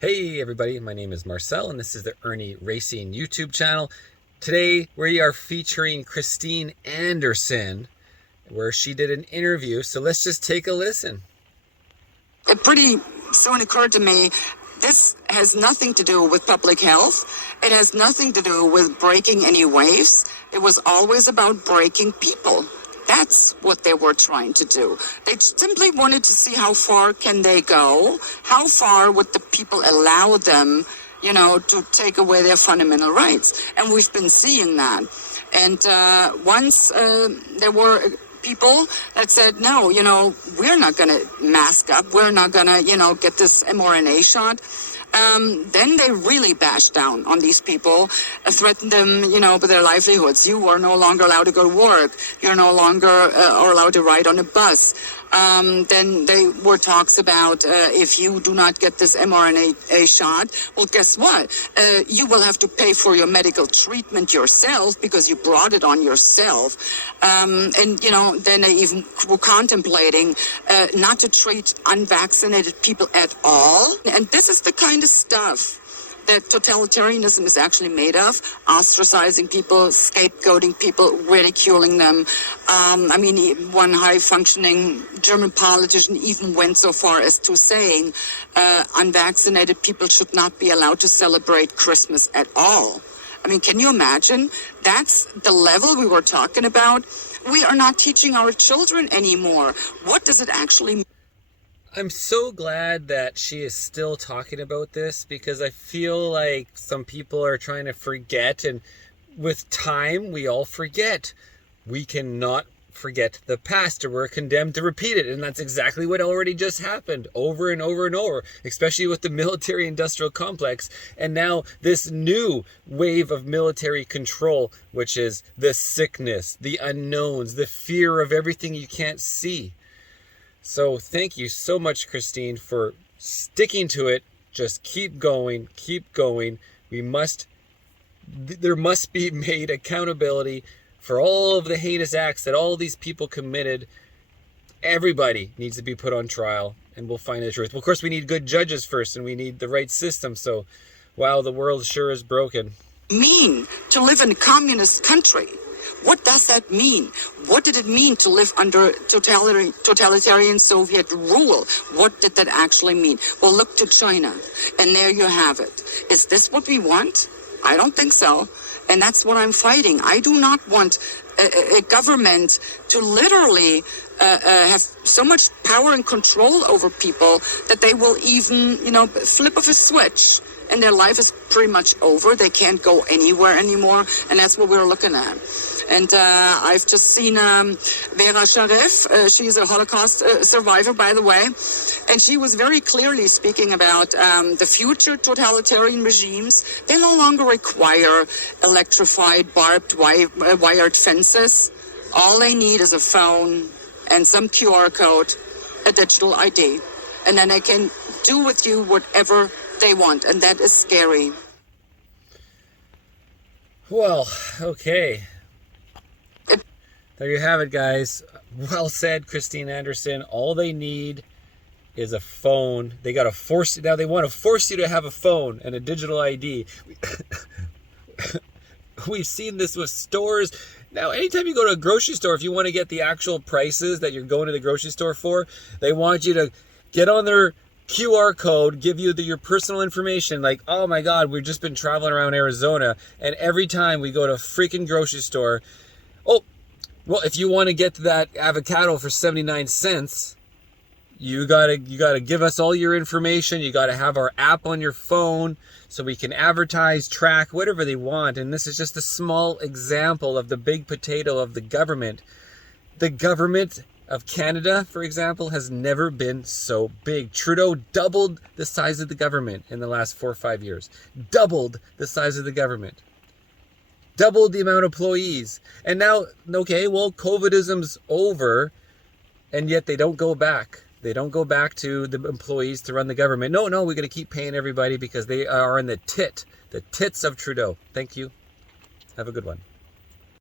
Hey everybody, my name is Marcel and this is the Irnieracing YouTube channel. Today we are featuring Christine Anderson, where she did an interview, so let's just take a listen. It pretty soon occurred to me, this has nothing to do with public health. It has nothing to do with breaking any waves. It was always about breaking people. That's what they were trying to do. They simply wanted to see how far can they go, how far would the people allow them, to take away their fundamental rights. And we've been seeing that. And once there were people that said, no, we're not going to mask up. We're not going to, get this mRNA shot. Then they really bashed down on these people, threatened them, with their livelihoods. You are no longer allowed to go to work. You're no longer are allowed to ride on a bus. Then they were talks about if you do not get this mRNA shot, well, guess what? You will have to pay for your medical treatment yourself because you brought it on yourself. And then they even were contemplating not to treat unvaccinated people at all. And this is the kind of stuff that totalitarianism is actually made of: ostracizing people, scapegoating people, ridiculing them. One high-functioning German politician even went so far as to saying unvaccinated people should not be allowed to celebrate Christmas at all. Can you imagine? That's the level we were talking about. We are not teaching our children anymore. What does it actually mean? I'm so glad that she is still talking about this, because I feel like some people are trying to forget, and with time we all forget. We cannot forget the past, or we're condemned to repeat it, and that's exactly what already just happened over and over and over, especially with the military-industrial complex, and now this new wave of military control, which is the sickness, the unknowns, the fear of everything you can't see. So thank you so much, Christine, for sticking to it. Just keep going, keep going. There must be made accountability for all of the heinous acts that all these people committed. Everybody needs to be put on trial, and we'll find the truth. Well, of course, we need good judges first, and we need the right system. So, wow, the world sure is broken. Mean to live in a communist country? What does that mean? What did it mean to live under totalitarian Soviet rule? What did that actually mean? Well, look to China, and there you have it. Is this what we want? I don't think so. And that's what I'm fighting. I do not want a government to literally have so much power and control over people that they will even, flip of a switch, and their life is pretty much over. They can't go anywhere anymore, and that's what we're looking at. And I've just seen Vera Sharif. She's a Holocaust survivor, by the way. And she was very clearly speaking about the future totalitarian regimes. They no longer require electrified, barbed wired fences. All they need is a phone and some QR code, a digital ID. And then they can do with you whatever they want. And that is scary. Well, okay. There you have it, guys. Well said, Christine Anderson. All they need is a phone. They got to force it. Now they want to force you to have a phone and a digital ID. We've seen this with stores. Now, anytime you go to a grocery store, if you want to get the actual prices that you're going to the grocery store for, they want you to get on their QR code, give you your personal information. Like, oh my God, we've just been traveling around Arizona, and every time we go to a freaking grocery store, oh, well, if you want to get that avocado for 79 cents, you gotta give us all your information. You gotta have our app on your phone so we can advertise, track, whatever they want. And this is just a small example of the big potato of the government. The government of Canada, for example, has never been so big. Trudeau doubled the size of the government in the last 4 or 5 years. Doubled the size of the government. Doubled the amount of employees. And now, okay, well, COVIDism's over, and yet they don't go back. They don't go back to the employees to run the government. No, we're going to keep paying everybody because they are in the tits of Trudeau. Thank you. Have a good one.